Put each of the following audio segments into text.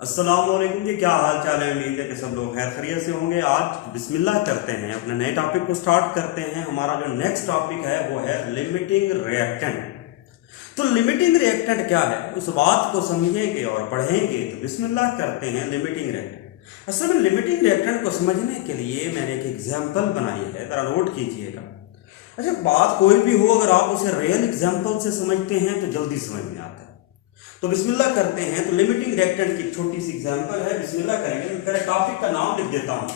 अस्सलाम वालेकुम जी, क्या हाल चाल है। उम्मीद है कि सब लोग खैर खैरियत से होंगे। आज बिस्मिल्लाह करते हैं, अपने नए टॉपिक को स्टार्ट करते हैं। हमारा जो नेक्स्ट टॉपिक है वो है लिमिटिंग रिएक्टेंट। तो लिमिटिंग रिएक्टेंट क्या है, उस बात को समझेंगे और पढ़ेंगे। तो बिस्मिल्लाह करते हैं लिमिटिंग रिएक्टेंट। असल में लिमिटिंग रिएक्टेंट को समझने के लिए मैंने एक एग्जाम्पल बनाई है, जरा नोट कीजिएगा। अच्छा, बात कोई भी हो, अगर आप उसे रियल एग्जाम्पल से समझते हैं तो जल्दी समझ में आता है। तो बिस्मिल्लाह करते हैं। तो लिमिटिंग रिएक्टेंट की छोटी सी एग्जांपल है, बिस्मिल्लाह करेंगे। मैं पहले टॉपिक का नाम लिख देता हूं,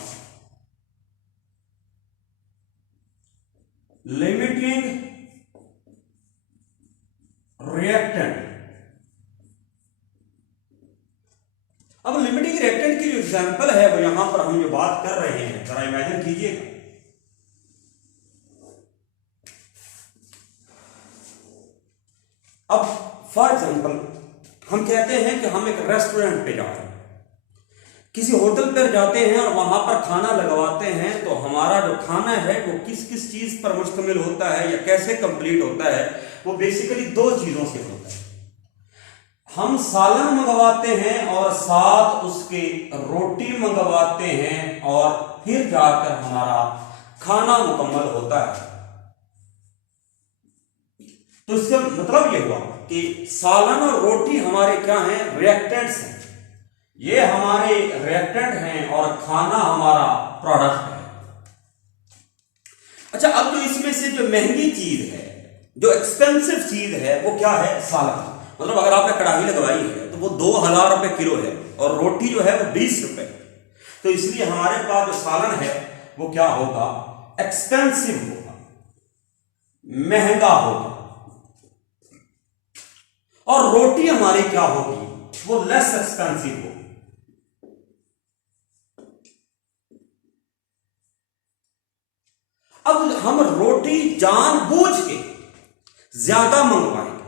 लिमिटिंग रिएक्टेंट। अब लिमिटिंग रिएक्टेंट की जो एग्जांपल है वो यहां पर हम जो बात कर रहे हैं, जरा इमेजिन कीजिएगा। अब फॉर एग्जांपल हम कहते हैं कि हम एक रेस्टोरेंट पे जा रहे हैं, किसी होटल पर जाते हैं और वहां पर खाना लगवाते हैं। तो हमारा जो खाना है वो किस किस चीज पर मुश्तमिल होता है या कैसे कंप्लीट होता है, वो बेसिकली दो चीजों से होता है। हम सालन मंगवाते हैं और साथ उसके रोटी मंगवाते हैं और फिर जाकर हमारा खाना मुकम्मल होता है। तो इसका मतलब यह हुआ कि सालन और रोटी हमारे क्या हैं, रिएक्टेंट्स हैं। ये हमारे रिएक्टेंट हैं और खाना हमारा प्रोडक्ट है। अच्छा, अब जो इसमें से जो महंगी चीज है, जो एक्सपेंसिव चीज है, वो क्या है, सालन। मतलब अगर आपने कढ़ाई लगवाई है तो वो 2000 रुपए किलो है और रोटी जो है वो 20 रुपए। तो इसलिए हमारे पास जो सालन है वो क्या होगा, एक्सपेंसिव होगा, महंगा होगा। और रोटी हमारी क्या होगी, वो लेस एक्सपेंसिव होगी। अब हम रोटी जानबूझ के ज्यादा मंगवाएंगे,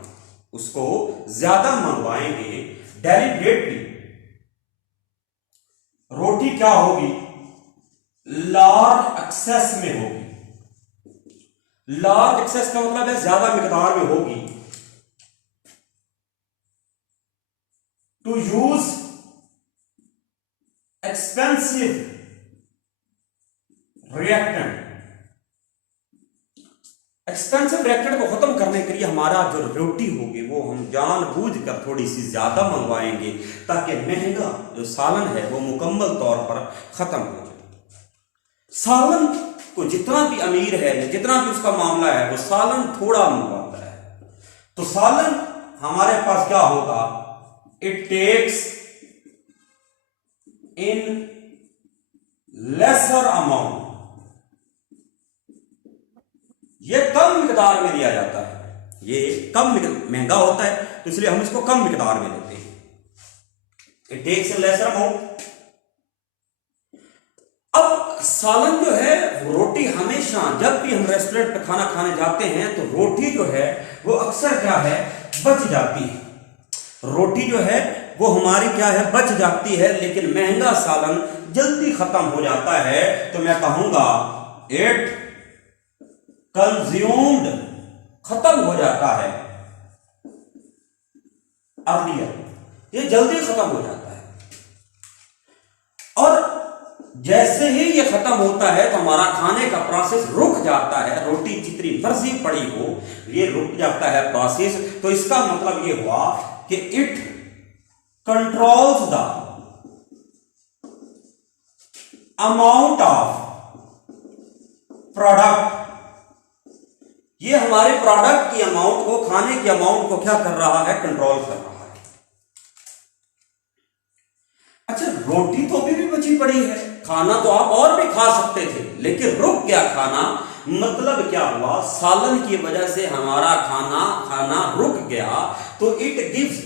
उसको ज्यादा मंगवाएंगे डेलिब्रेटली। रोटी क्या होगी, लार्ज एक्सेस में होगी। लार्ज एक्सेस का मतलब है ज्यादा मिकदार में होगी। To use expensive reactant. Expensive reactant को खत्म करने के लिए हमारा जो रोटी होगी वो हम जानबूझकर थोड़ी सी ज्यादा मंगवाएंगे, ताकि महंगा जो सालन है वो मुकम्मल तौर पर खत्म हो जाए। सालन को जितना भी अमीर है, जितना भी उसका मामला है, वो सालन थोड़ा मंगवाता है। तो सालन हमारे पास क्या होगा, it takes in lesser amount. ये कम मिकदार में दिया जाता है, ये कम महंगा होता है, तो इसलिए हम इसको कम मिकदार में लेते हैं। It takes in lesser amount. अब सालन जो है, रोटी हमेशा जब भी हम रेस्टोरेंट पे खाना खाने जाते हैं तो रोटी जो है वो अक्सर क्या है, बच जाती है। रोटी जो है वो हमारी क्या है, बच जाती है। लेकिन महंगा सालन जल्दी खत्म हो जाता है। तो मैं कहूंगा इट कंज्यूम्ड, खत्म हो जाता है अर्लियर, ये जल्दी खत्म हो जाता है। और जैसे ही ये खत्म होता है तो हमारा खाने का प्रोसेस रुक जाता है। रोटी जितनी मर्जी पड़ी हो, ये रुक जाता है प्रोसेस। तो इसका मतलब ये हुआ कि it controls the amount of product. ये हमारे प्रोडक्ट की अमाउंट को, खाने की अमाउंट को क्या कर रहा है, कंट्रोल कर रहा है। अच्छा, रोटी तो अभी भी बची पड़ी है, खाना तो आप और भी खा सकते थे, लेकिन रुक गया खाना। मतलब क्या हुआ, सालन की वजह से हमारा खाना रुक गया। तो it gives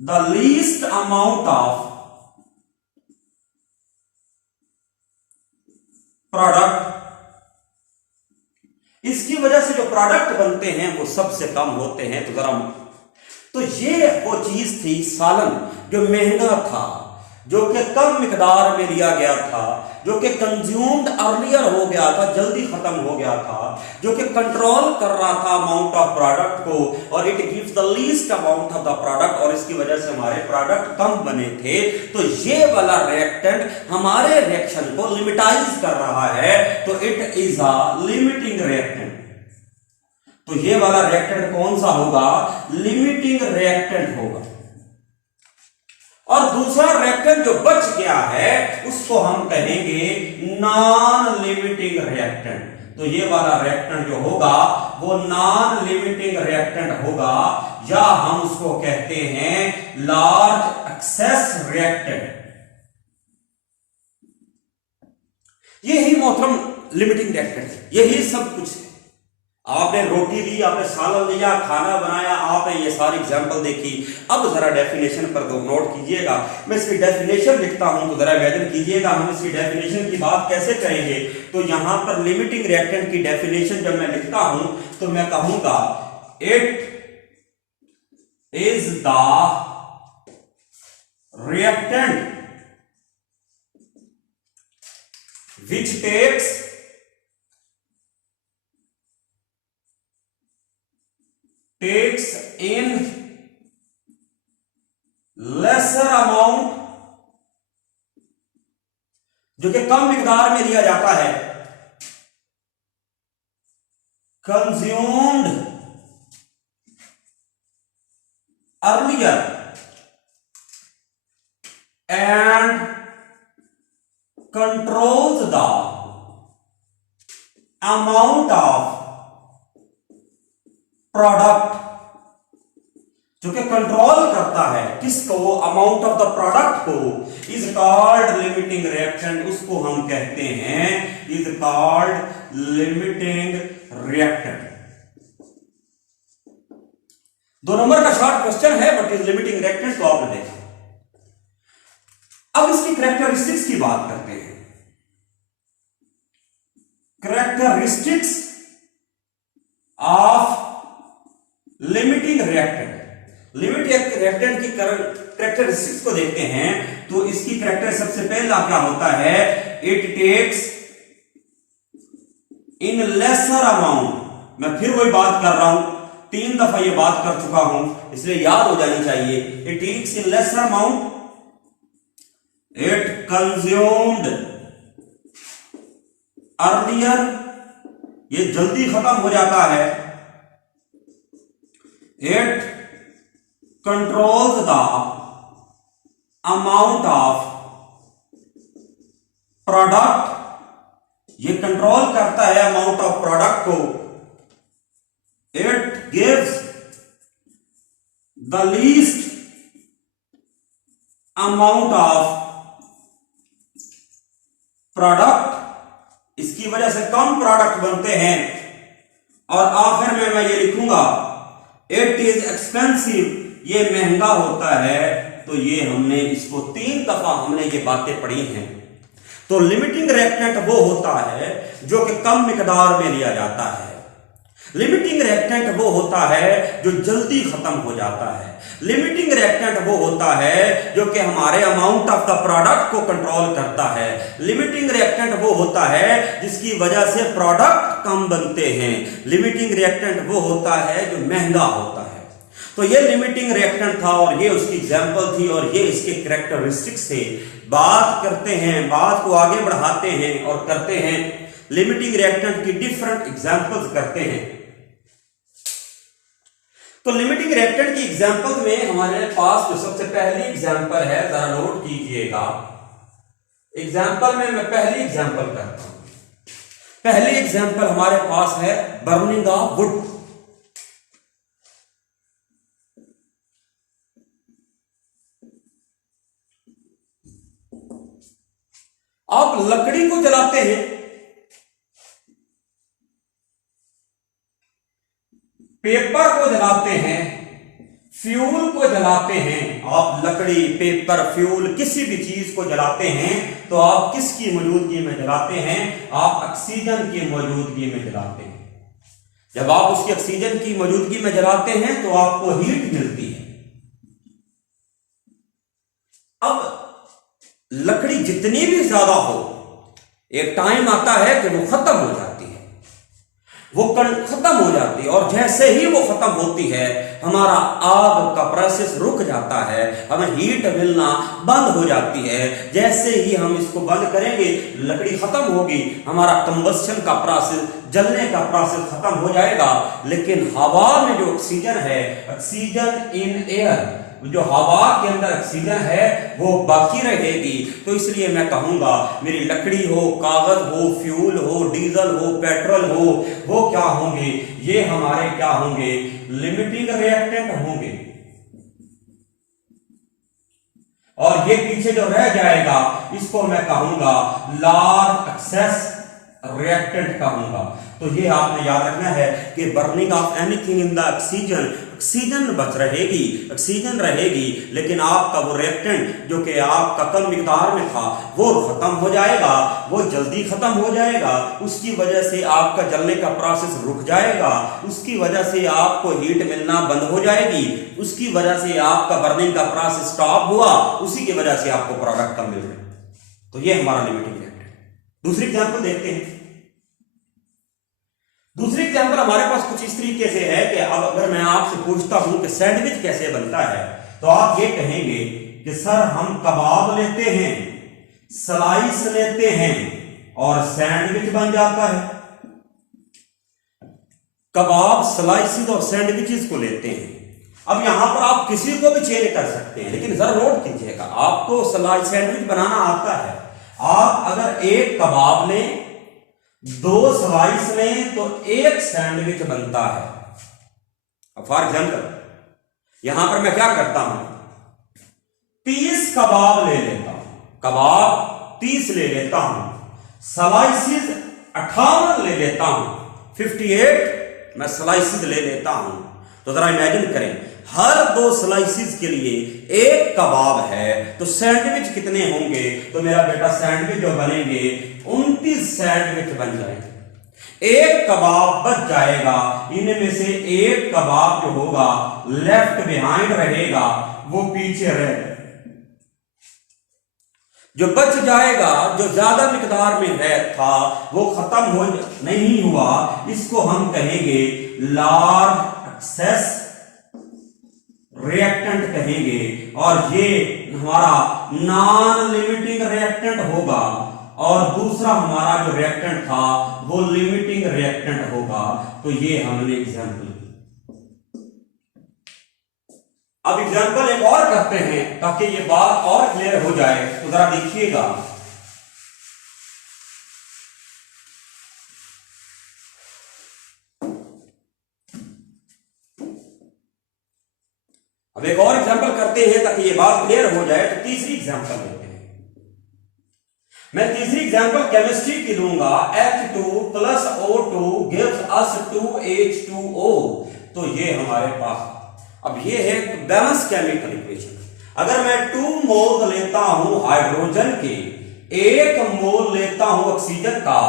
the least amount of product. इसकी वजह से जो प्रोडक्ट बनते हैं वो सबसे कम होते हैं। तो ये वो चीज थी सालन जो महंगा था, जो कि कम मिकदार में लिया गया था, जो कि कंज्यूम्ड अर्लियर हो गया था, जल्दी खत्म हो गया था, जो कि कंट्रोल कर रहा था अमाउंट ऑफ प्रोडक्ट को, और it gives the least amount of the product, और इसकी वजह से हमारे प्रोडक्ट कम बने थे। तो ये वाला रिएक्टेंट हमारे रिएक्शन को लिमिटाइज कर रहा है, तो it is a limiting reactant. तो ये वाला रिएक्टेंट कौन सा होगा? लिमिटिंग रिएक्टेंट होगा। और दूसरा रिएक्टेंट जो बच गया है उसको हम कहेंगे नॉन लिमिटिंग रिएक्टेंट। तो ये वाला रिएक्टेंट जो होगा वो नॉन लिमिटिंग रिएक्टेंट होगा, या हम उसको कहते हैं लार्ज एक्सेस रिएक्टेंट। यही मोहतरम लिमिटिंग रिएक्टेंट है, यही सब कुछ है। आपने रोटी ली, आपने सालन लिया, खाना बनाया, आपने ये सारी एग्जांपल देखी। अब जरा डेफिनेशन पर तो नोट कीजिएगा, मैं इसकी डेफिनेशन लिखता हूं तो जरा इमेजिन कीजिएगा हम इसकी डेफिनेशन की बात कैसे करेंगे। तो यहां पर लिमिटिंग रिएक्टेंट की डेफिनेशन जब मैं लिखता हूं तो मैं कहूंगा it is the reactant which takes in lesser amount, जो कि कम मिकदार में लिया जाता है, consumed earlier and controls the amount of product, जो कि कंट्रोल करता है किसको? अमाउंट ऑफ द प्रोडक्ट को, इज कॉल्ड लिमिटिंग रिएक्टेंट। उसको हम कहते हैं is called limiting reactant. 2 number का शॉर्ट क्वेश्चन है, बट इज लिमिटिंग रिएक्टेंट को आपने देखा। अब इसकी कैरेक्टरिस्टिक्स की बात करते हैं। Characteristics of limiting reactant. Limiting reactant की कैरेक्टरिस्टिक्स को देखते हैं तो इसकी कैरेक्टर सबसे पहला क्या होता है? It takes in lesser amount. मैं फिर वही बात कर रहा हूं, 3 दफा ये बात कर चुका हूं, इसलिए याद हो जानी चाहिए। It takes in lesser amount, it consumed earlier, ये जल्दी खत्म हो जाता है। It controls the amount of product, ये कंट्रोल करता है अमाउंट ऑफ प्रोडक्ट को। It gives the least amount of product, इसकी वजह से कम प्रोडक्ट बनते हैं। और आखिर में मैं ये लिखूंगा इट इज एक्सपेंसिव, ये महंगा होता है। तो ये हमने इसको 3 दफा हमने ये बातें पढ़ी हैं। तो लिमिटिंग रिएक्टेंट वो होता है जो कि कम मिकदार में लिया जाता है। लिमिटिंग रिएक्टेंट वो होता है जो जल्दी खत्म हो जाता है। लिमिटिंग रिएक्टेंट वो होता है जो कि हमारे अमाउंट ऑफ द प्रोडक्ट को कंट्रोल करता है। लिमिटिंग रिएक्टेंट वो होता है जिसकी वजह से प्रोडक्ट कम बनते हैं। लिमिटिंग रिएक्टेंट वो होता है जो महंगा होता है। तो ये लिमिटिंग रिएक्टेंट था और ये उसकी एग्जांपल थी और ये इसके कैरेक्टरिस्टिक्स थे। बात करते हैं, बात को आगे बढ़ाते हैं और करते हैं लिमिटिंग रिएक्टेंट की डिफरेंट एग्जांपल्स करते हैं। तो लिमिटिंग रिएक्टेंट की एग्जांपल्स में हमारे पास जो सबसे पहली एग्जांपल है, जरा नोट कीजिएगा। एग्जांपल में मैं पहली एग्जांपल करता हूं। पहली एग्जांपल हमारे पास है बर्निंग ऑफ वुड। आप लकड़ी को जलाते हैं, पेपर को जलाते हैं, फ्यूल को जलाते हैं। आप लकड़ी, पेपर, फ्यूल किसी भी चीज को जलाते हैं तो आप किसकी मौजूदगी में जलाते हैं? आप ऑक्सीजन की मौजूदगी में जलाते हैं। जब आप उसकी ऑक्सीजन की मौजूदगी में जलाते हैं तो आपको हीट मिलती है। अब लकड़ी जितनी भी ज्यादा हो, एक टाइम आता है कि वो खत्म हो जाती है, वो खत्म हो जाती है, और जैसे ही वो खत्म होती है हमारा आग का प्रोसेस रुक जाता है, हमें हीट मिलना बंद हो जाती है। जैसे ही हम इसको बंद करेंगे लकड़ी खत्म होगी, हमारा कंबस्शन का प्रोसेस, जलने का प्रोसेस खत्म हो जाएगा। लेकिन हवा में जो ऑक्सीजन है, ऑक्सीजन इन एयर, जो हवा के अंदर ऑक्सीजन है वो बाकी रहेगी। तो इसलिए मैं कहूंगा मेरी लकड़ी हो, कागज हो, फ्यूल हो, डीजल हो, पेट्रोल हो, वो क्या होंगे, ये हमारे क्या होंगे, लिमिटिंग रिएक्टेंट होंगे। और ये पीछे जो रह जाएगा इसको मैं कहूंगा लार्ज एक्सेस रिएक्टेंट कहूंगा। तो ये आपने याद रखना है कि burning of anything in the oxygen, oxygen बच रहेगी, ऑक्सीजन रहेगी, लेकिन आपका वो रिएक्टेंट जो कि आपका कम मिकदार में था वो खत्म हो जाएगा, वो जल्दी खत्म हो जाएगा। उसकी वजह से आपका जलने का प्रोसेस रुक जाएगा, उसकी वजह से आपको हीट मिलना बंद हो जाएगी, उसकी वजह से आपका बर्निंग का प्रोसेस स्टॉप हुआ, उसी की वजह से आपको प्रोडक्ट कम मिल रहे हैं। तो ये हमारा लिमिटिंग रिएक्टेंट। दूसरी एग्जांपल देखते हैं। दूसरी एग्जांपल हमारे पास कुछ इस तरीके से है कि अब अगर मैं आपसे पूछता हूं कि सैंडविच कैसे बनता है, तो आप ये कहेंगे कि सर हम कबाब लेते हैं, स्लाइस लेते हैं और सैंडविच बन जाता है। कबाब, स्लाइसेस और सैंडविचेस को लेते हैं। अब यहां पर आप किसी को भी चेंज कर सकते हैं, लेकिन जरा नोट कीजिएगा, आपको स्लाइस सैंडविच बनाना आता है। आप अगर एक कबाब लें, दो स्लाइस लें, तो एक सैंडविच बनता है। अब फॉर एग्जाम्पल यहां पर मैं क्या करता हूं, 30 कबाब ले लेता हूं, कबाब 30 ले लेता हूं, स्लाइसिस 58 ले लेता हूं, 58 मैं स्लाइसिस ले लेता हूं। तो जरा इमेजिन करें, हर दो स्लाइसिस के लिए एक कबाब है, तो सैंडविच कितने होंगे, तो मेरा बेटा सैंडविच जो बनेंगे 29 सैंडविच बन जाएंगे। एक कबाब बच जाएगा, इनमें से एक कबाब जो होगा लेफ्ट बिहाइंड रहेगा, वो पीछे रहेगा। जो बच जाएगा, जो ज्यादा मिकदार में है था, वो खत्म हो नहीं हुआ, इसको हम कहेंगे लार्ज एक्सेस रिएक्टेंट कहेंगे, और ये हमारा नॉन लिमिटिंग रिएक्टेंट होगा, और दूसरा हमारा जो रिएक्टेंट था वो लिमिटिंग रिएक्टेंट होगा। तो ये हमने एग्जांपल की। अब एग्जांपल एक और करते हैं ताकि ये बात और क्लियर हो जाए। तो जरा देखिएगा, अब एक और एग्जांपल करते हैं ताकि ये बात क्लियर हो जाए। तो तीसरी एग्जांपल लेते हैं। मैं तीसरी एग्जांपल केमिस्ट्री की लूंगा। H2 + O2 gives us 2H2O। तो ये हमारे पास, अब ये है बैलेंस केमिकल इक्वेशन। अगर मैं 2 मोल लेता हूं हाइड्रोजन के, 1 मोल लेता हूं ऑक्सीजन का,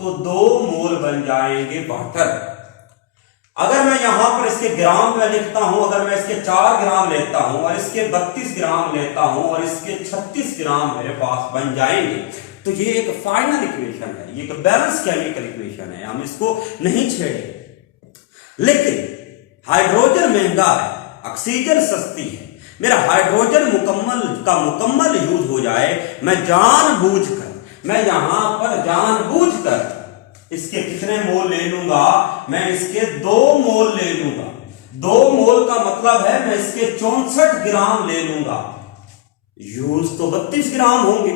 तो 2 मोल बन जाएंगे 72। अगर मैं यहां पर इसके ग्राम में लिखता हूं, अगर मैं इसके 4 ग्राम लेता हूं और इसके 32 ग्राम लेता हूं और इसके 36 ग्राम मेरे पास बन जाएंगे, तो ये एक फाइनल इक्वेशन है, ये एक बैलेंस केमिकल इक्वेशन है, हम इसको नहीं छेड़े। लेकिन हाइड्रोजन महंगा है, ऑक्सीजन सस्ती है, मेरा हाइड्रोजन मुकम्मल यूज हो जाए, मैं यहां पर जानबूझकर इसके कितने मोल ले लूंगा, मैं इसके 2 मोल ले लूंगा। 2 मोल का मतलब है मैं इसके 64 ग्राम ले लूंगा। यूज तो 32 ग्राम होंगे,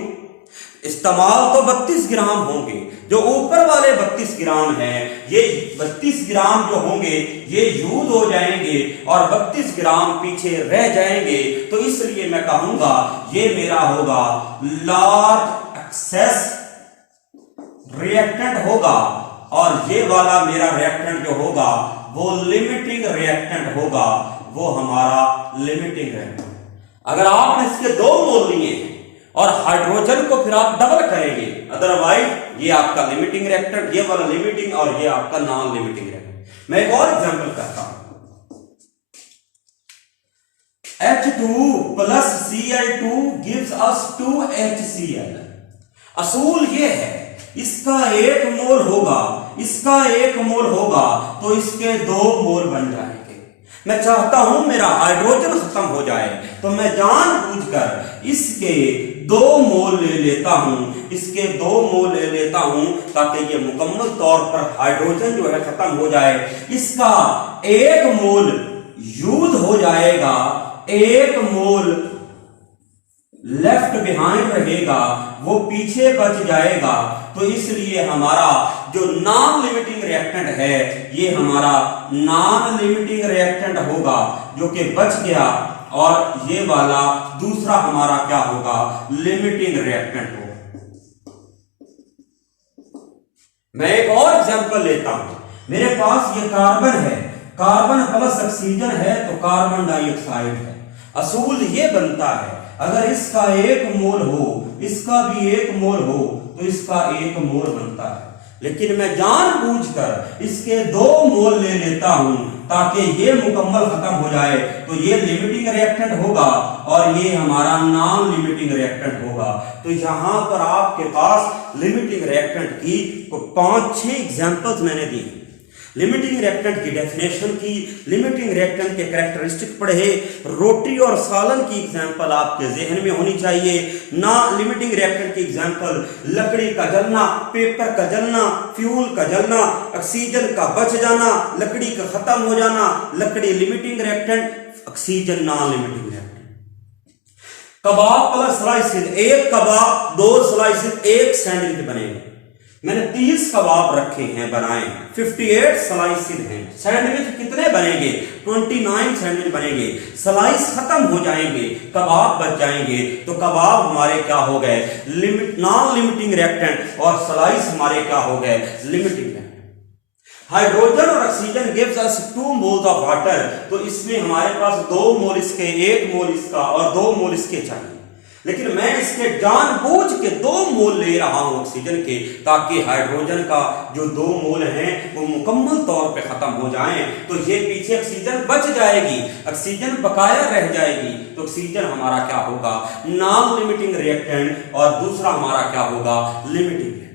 इस्तेमाल तो 32 ग्राम होंगे। जो ऊपर वाले 32 ग्राम हैं, ये 32 ग्राम जो होंगे ये यूज हो जाएंगे और 32 ग्राम पीछे रह जाएंगे। तो इसलिए मैं कहूंगा ये मेरा होगा लार्ज एक्सेस रिएक्टेंट होगा, और ये वाला मेरा रिएक्टेंट जो होगा वो लिमिटिंग रिएक्टेंट होगा, वो हमारा लिमिटिंग रिएक्टेंट। अगर आपने इसके 2 मोल लिए और हाइड्रोजन को फिर आप डबल करेंगे, अदरवाइज ये आपका लिमिटिंग रिएक्टेंट, ये वाला लिमिटिंग और ये आपका नॉन लिमिटिंग रिएक्टेंट। मैं एक और एग्जांपल करता हूं। H2 plus Cl2 gives us 2HCl। असूल ये है, इसका 1 मोल होगा, इसका 1 मोल होगा तो इसके 2 मोल बन जाएंगे। मैं चाहता हूं मेरा हाइड्रोजन खत्म हो जाए तो मैं जानबूझकर इसके 2 मोल ले लेता हूं, इसके 2 मोल ले लेता हूं ताकि ये मुकम्मल तौर पर हाइड्रोजन जो है खत्म हो जाए। इसका 1 मोल यूज हो जाएगा, 1 मोल लेफ्ट बिहाइंड रहेगा, वो पीछे बच जाएगा। तो इसलिए हमारा जो नॉन लिमिटिंग रिएक्टेंट है ये हमारा नॉन लिमिटिंग रिएक्टेंट होगा जो कि बच गया, और ये वाला दूसरा हमारा क्या होगा, लिमिटिंग रिएक्टेंट होगा। मैं एक और एग्जांपल लेता हूं। मेरे पास ये कार्बन है, कार्बन प्लस ऑक्सीजन है तो कार्बन डाइऑक्साइड है। असूल ये बनता है अगर इसका 1 मोल हो, इसका भी 1 मोल हो तो इसका 1 मोल बनता है। लेकिन मैं जानबूझकर इसके 2 मोल ले लेता हूं ताकि ये मुकम्मल खत्म हो जाए। तो ये लिमिटिंग रिएक्टेंट होगा और ये हमारा नॉन लिमिटिंग रिएक्टेंट होगा। तो यहां पर आपके पास लिमिटिंग रिएक्टेंट की 5-6 एग्जांपल्स मैंने दी। लिमिटिंग रिएक्टेंट की डेफिनेशन की, लिमिटिंग रिएक्टेंट के कैरेक्टरिस्टिक पढ़े, रोटी और सालन की एग्जांपल आपके जहन में होनी चाहिए। ना लिमिटिंग रिएक्टेंट की एग्जांपल लकड़ी का जलना, पेपर का जलना, फ्यूल का जलना, ऑक्सीजन का बच जाना, लकड़ी का खत्म हो जाना। लकड़ी limiting reactant, oxygen non limiting reactant. कबाब प्लस स्लाइसेस, 1 कबाब 2 स्लाइसेस 1 सैंडविच बनेगा। मैंने 30 कबाब रखे हैं बनाए, 58 स्लाइसेस हैं। सैंडविच कितने बनेंगे, 29 सैंडविच बनेंगे। स्लाइस खत्म हो जाएंगे, कबाब बच जाएंगे। तो कबाब हमारे क्या हो गए, लिमिट नॉन लिमिटिंग रिएक्टेंट, और स्लाइस हमारे क्या हो गए, लिमिटिंग रिएक्टेंट। हाइड्रोजन और oxygen gives us 2 moles of water. तो इसमें हमारे पास 2 मोल इसके, 1 मोल इसका और 2 मोल इसके चाहिए। लेकिन मैं इसके जानबूझ के 2 मोल ले रहा हूं ऑक्सीजन के, ताकि हाइड्रोजन का जो 2 मोल हैं वो मुकम्मल तौर पे खत्म हो जाएं। तो ये पीछे ऑक्सीजन बच जाएगी, ऑक्सीजन बकाया रह जाएगी। तो ऑक्सीजन हमारा क्या होगा, नॉन लिमिटिंग रिएक्टेंट, और दूसरा हमारा क्या होगा, लिमिटिंग रिएक्टेंट।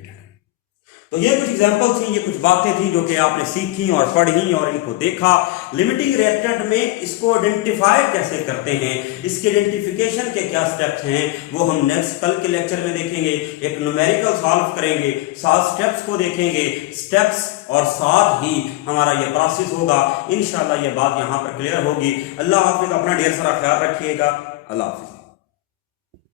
तो ये कुछ एग्जांपल थी, ये कुछ बातें थी जो कि आपने सीखी और पढ़ी और इनको देखा। लिमिटिंग रिएक्टेंट में इसको आइडेंटिफाई कैसे करते हैं, इसके आइडेंटिफिकेशन के क्या स्टेप्स हैं, वो हम नेक्स्ट कल के लेक्चर में देखेंगे। एक न्यूमेरिकल सॉल्व करेंगे, 7 स्टेप्स को देखेंगे, स्टेप्स और साथ ही हमारा ये प्रोसेस होगा। इंशाल्लाह ये बात यहाँ पर क्लियर होगी। अल्लाह हाफिज, अपना ढेर सारा ख्याल रखिएगा। अल्लाह हाफिज।